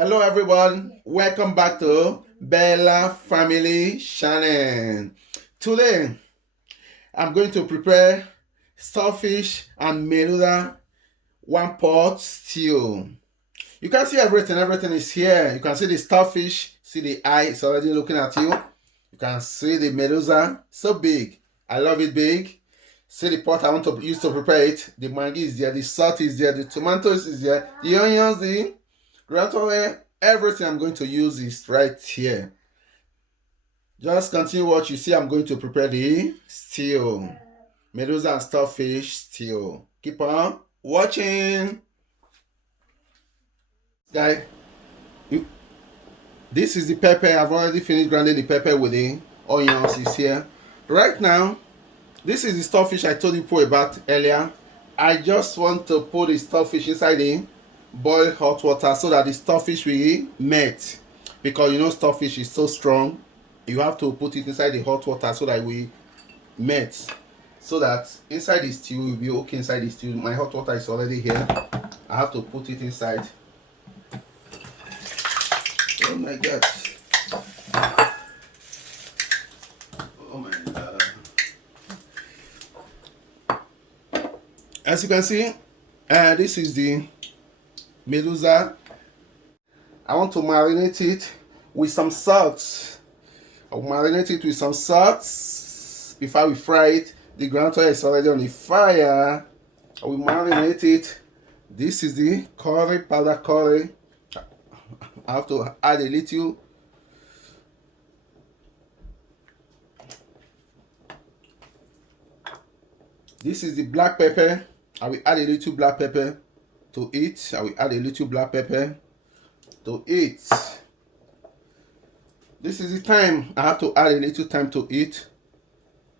Hello everyone, welcome back to Bella Family Channel. Today I'm going to prepare Stockfish and Merluzza one pot stew. You can see everything is here. You can see the Stockfish, see the eye, it's already looking at you. You can see the Merluzza, so big. I love it big. See the pot I want to use to prepare it. The maggi is there, the salt is there, the tomatoes is there, the onions, the ground everything I'm going to use is right here. Just continue what you see. I'm going to prepare the stew. Merluzza and Stockfish stew. Keep on watching. Guys, this is the pepper. I've already finished grinding the pepper with the onions is here. Right now, this is the Stockfish I told you about earlier. I just want to put the Stockfish inside the boil hot water so that the Stockfish will melt, because you know Stockfish is so strong. You have to put it inside the hot water so that we melt, so that inside the stew will be okay. Inside the stew, my hot water is already here. I have to put it inside. Oh my god, oh my god. As you can see, this is the Merluzza. I want to marinate it with some salt. I'll marinate it with some salt before we fry it. The ground oil is already on the fire. I will marinate it. This is the curry, powder curry. I have to add a little. This is the black pepper. I will add a little black pepper to it. I will add a little black pepper to it. This is the thyme. I have to add a little thyme to it.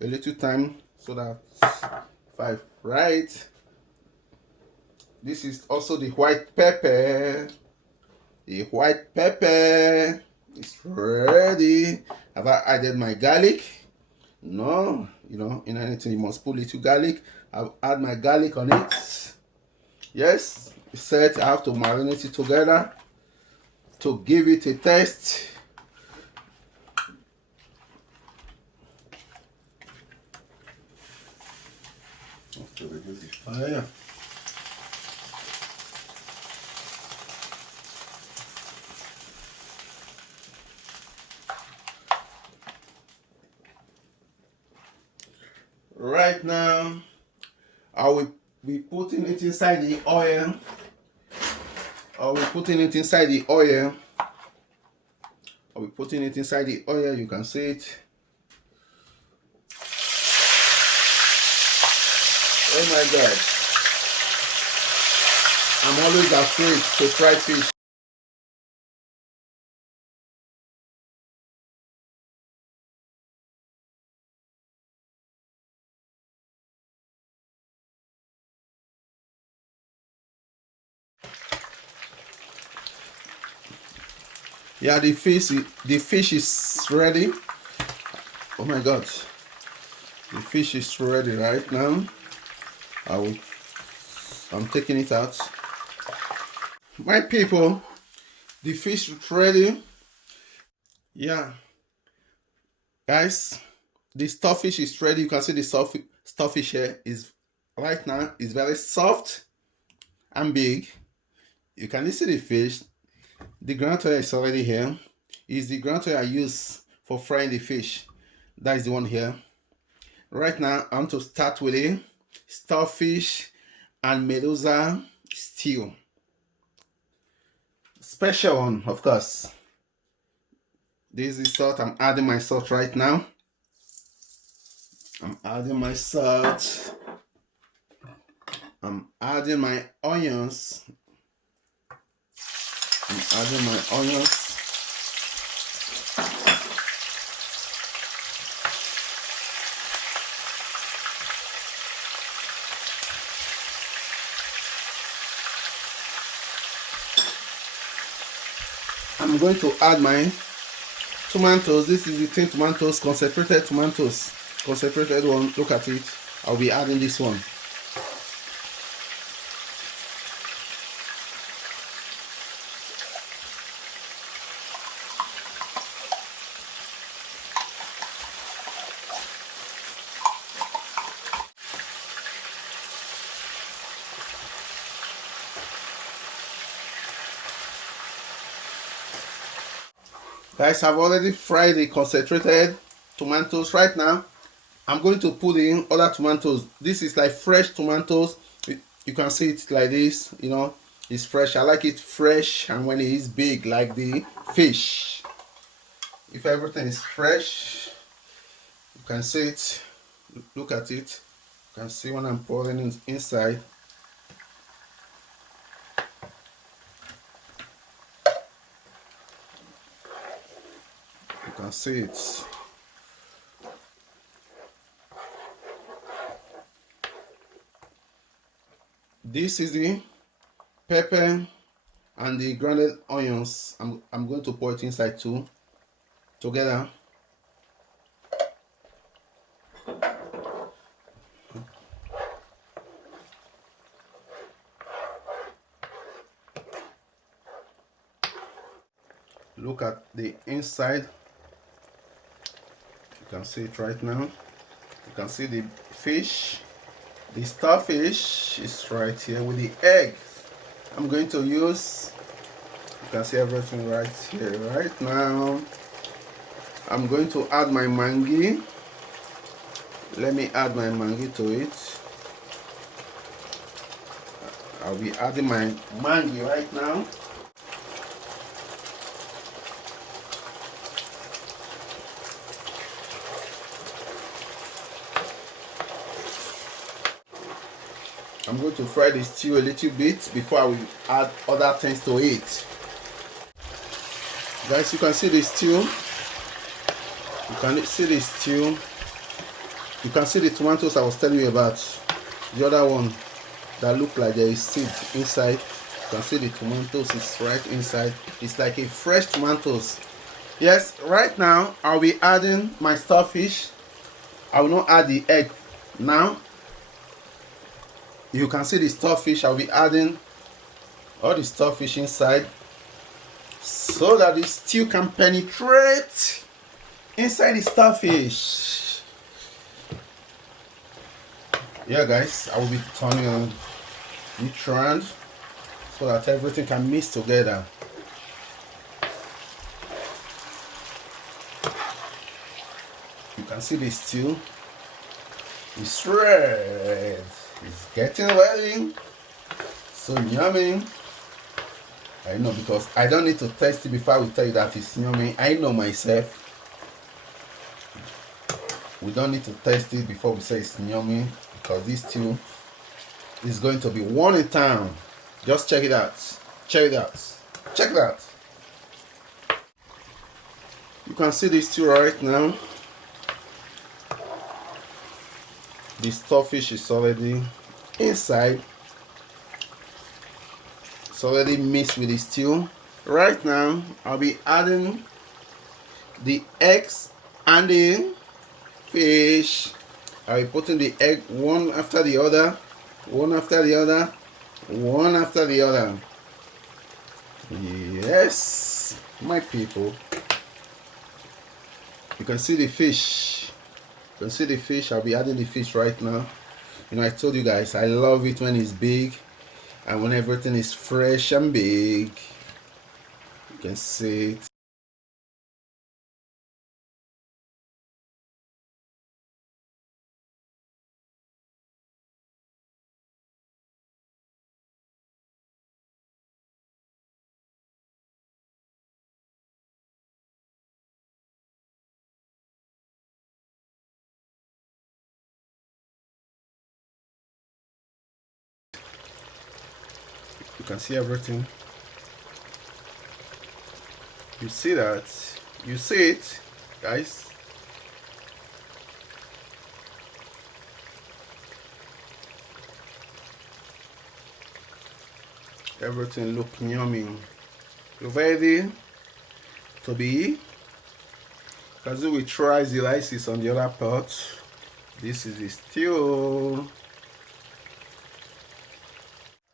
A little thyme so that if I fry it. This is also the white pepper. The white pepper is ready. Have I added my garlic? No. You know, in anything you must put little garlic. I'll add my garlic on it. Yes, it's set. I have to marinate it together to give it a taste. To reduce the fire. Right now, I will be putting it inside the oil. I will be putting it inside the oil. I'll be putting it inside the oil. You can see it. Oh my god. I'm always afraid to fry fish. Yeah, the fish is ready. Oh my god. The fish is ready right now. I'm taking it out. My people, the fish is ready. Yeah. Guys, the Stockfish is ready. You can see the Stockfish here is right now is very soft and big. You can see the fish. The ground oil is already here. Is the ground oil I use for frying the fish. That is the one here. Right now, I want to start with a Stockfish and Merluzza stew. Special one, of course. This is salt. I'm adding my salt right now. I'm adding my salt. I'm adding my onions. I'm adding my onions. I'm going to add my tomatoes. This is the tin tomatoes, concentrated tomatoes. Concentrated one. Look at it. I'll be adding this one. Guys, I've already fried the concentrated tomatoes. Right now I'm going to put in other tomatoes. This is like fresh tomatoes. You can see it like this, you know, it's fresh. I like it fresh, and when it is big like the fish. If everything is fresh, you can see it. Look at it. You can see when I'm pouring it inside. You can see it. This is the pepper and the grounded onions. I'm going to pour it inside too, together. Look at the inside. You can see it right now. You can see the fish. The starfish is right here with the egg. I'm going to use, you can see everything right here. Right now I'm going to add my mangi. Let me add my mangi to it. I'll be adding my mangi right now. I'm going to fry the stew a little bit before I will add other things to it. Guys, you can see the stew. You can see the stew. You can see the tomatoes I was telling you about. The other one that look like there is seed inside. You can see the tomatoes is right inside. It's like a fresh tomatoes. Yes, right now I'll be adding my starfish. I will not add the egg now. You can see the starfish. I'll be adding all the starfish inside so that the stew can penetrate inside the starfish. Yeah guys, I will be turning on each round so that everything can mix together. You can see the stew is red. It's getting ready. So yummy. I know, because I don't need to taste it before I will tell you that it's yummy. I know myself. We don't need to taste it before we say it's yummy, because this stew is going to be one in town. Just check it out. Check it out. Check it out. You can see this stew right now. The stockfish is already inside. It's already mixed with the stew. Right now, I'll be adding the eggs and the fish. I'll be putting the egg one after the other, one after the other, one after the other. Yes, my people. You can see the fish. You can see the fish. I'll be adding the fish right now. You know, I told you guys I love it when it's big and when everything is fresh and big. You can see it. You can see everything. You see that? You see it, guys? Everything look yummy. You ready to be? Because we try the rice on the other pot. This is the stew.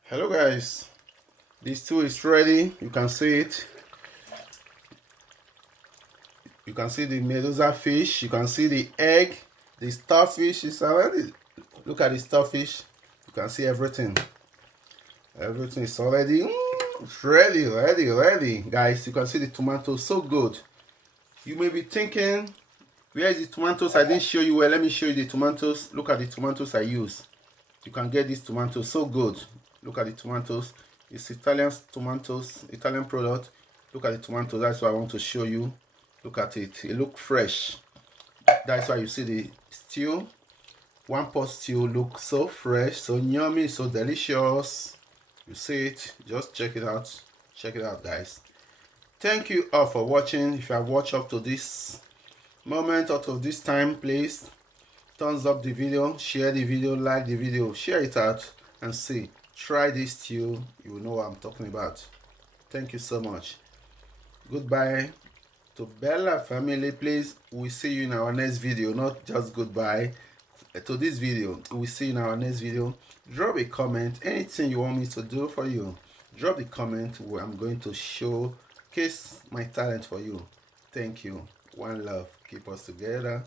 Hello guys. This stew is ready. You can see it. You can see the Merluzza fish. You can see the egg. The starfish is already. Look at the starfish. You can see everything. Everything is already ready, ready. Guys, you can see the tomato so good. You may be thinking, where is the tomatoes? I didn't show you. Well, let me show you the tomatoes. Look at the tomatoes I use. You can get these tomatoes so good. Look at the tomatoes. It's Italian tomatoes, Italian product. Look at the tomatoes. That's what I want to show you. Look at it. It looks fresh. That's why you see the stew. One pot stew looks so fresh, so yummy, so delicious. You see it. Just check it out. Check it out, guys. Thank you all for watching. If you have watched up to this moment or to this time, please thumbs up the video, share the video, like the video, share it out and see. Try this stew. You will know what I'm talking about. Thank you so much. Goodbye to Bella family. Please, we'll see you in our next video. Not just goodbye to this video. We'll see you in our next video. Drop a comment. Anything you want me to do for you, drop the comment where I'm going to showcase my talent for you. Thank you. One love. Keep us together.